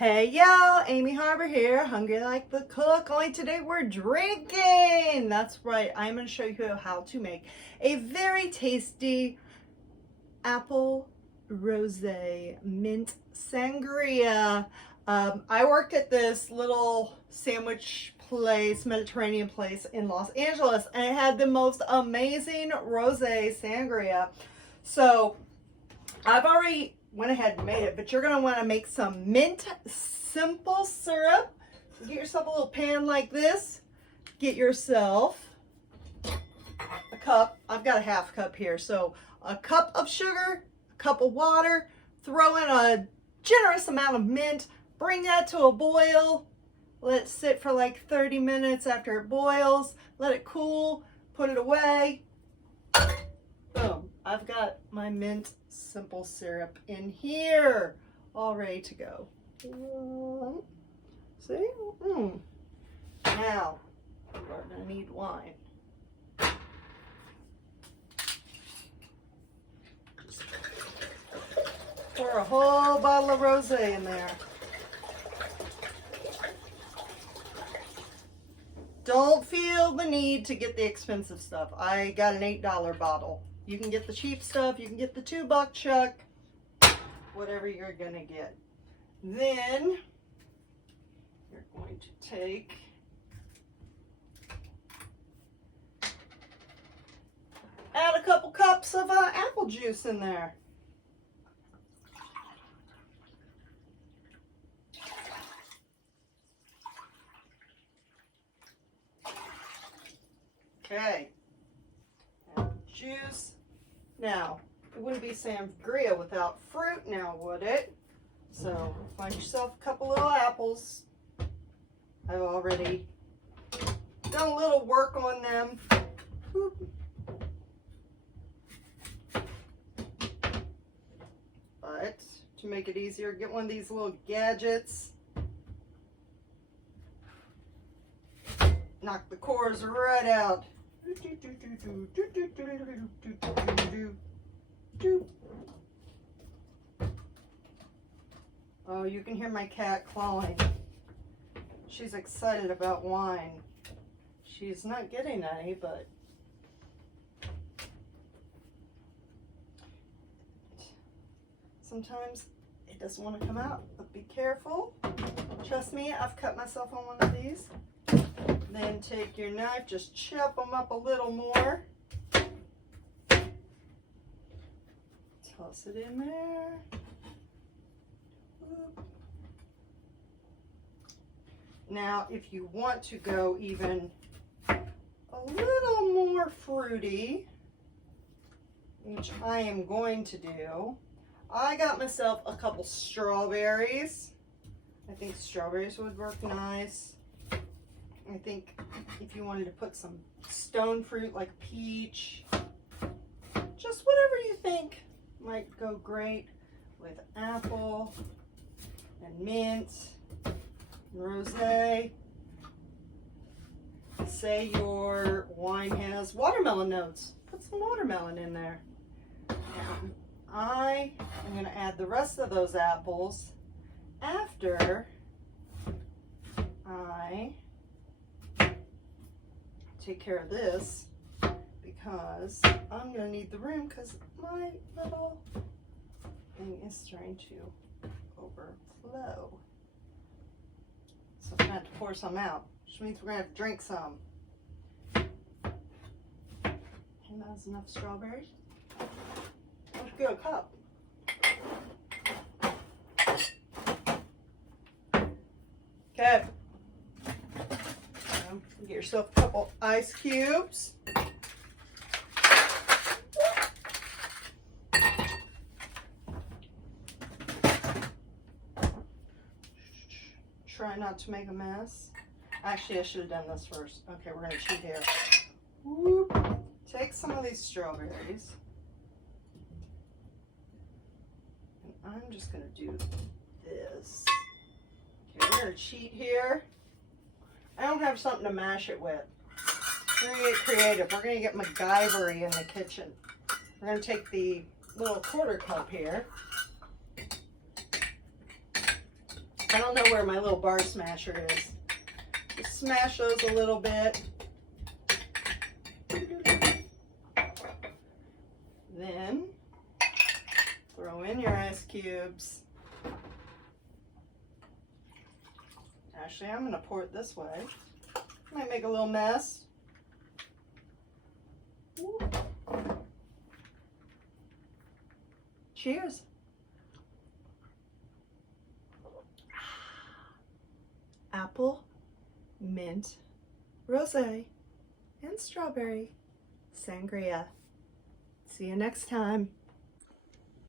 Hey y'all, Amy Harbor here, hungry like the cook. Only today we're drinking. That's right, I'm going to show you how to make a very tasty apple rosé mint sangria. I worked at this little sandwich place, Mediterranean place in Los Angeles, and it had the most amazing rosé sangria. So I've already went ahead and made it, but you're going to want to make some mint simple syrup. Get yourself a little pan like this. Get yourself a cup. I've got a half cup here. So a cup of sugar, a cup of water, throw in a generous amount of mint, bring that to a boil. Let it sit for like 30 minutes. After it boils, let it cool, put it away. Boom, I've got my mint simple syrup in here, all ready to go. See? Now, we're gonna need wine. Pour a whole bottle of rosé in there. Don't feel the need to get the expensive stuff. I got an $8 bottle. You can get the cheap stuff. You can get the $2 chuck. Whatever you're going to get. Then you're going to take add a couple cups of apple juice in there. Okay. Apple juice. Now, it wouldn't be sangria without fruit now, would it? So, find yourself a couple little apples. I've already done a little work on them. But, to make it easier, get one of these little gadgets. Knock the cores right out. Oh, you can hear my cat clawing. She's excited about wine. She's not getting any, but sometimes it doesn't want to come out. But be careful. Trust me, I've cut myself on one of these. Then take your knife, just chop them up a little more. Toss it in there. Now, if you want to go even a little more fruity, which I am going to do, I got myself a couple strawberries. I think strawberries would work nice. I think if you wanted to put some stone fruit like peach, just whatever you think might go great with apple and mint and rosé. Say your wine has watermelon notes. Put some watermelon in there. And I am going to add the rest of those apples after I take care of this, because I'm going to need the room because my little thing is starting to overflow. So I'm going to have to pour some out, which means we're going to have to drink some. And that's enough strawberries. Let's go a cup. Okay. Get yourself a couple ice cubes. Try not to make a mess. Actually, I should have done this first. Okay, we're going to cheat here. Whoop. Take some of these strawberries. And I'm just going to do this. Okay, we're going to cheat here. I don't have something to mash it with. We're going to get creative. We're going to get MacGyver-y in the kitchen. We're going to take the little quarter cup here. I don't know where my little bar smasher is. Just smash those a little bit. Then throw in your ice cubes. Actually, I'm going to pour it this way. Might make a little mess. Ooh. Cheers. Apple, mint, rosé, and strawberry sangria. See you next time.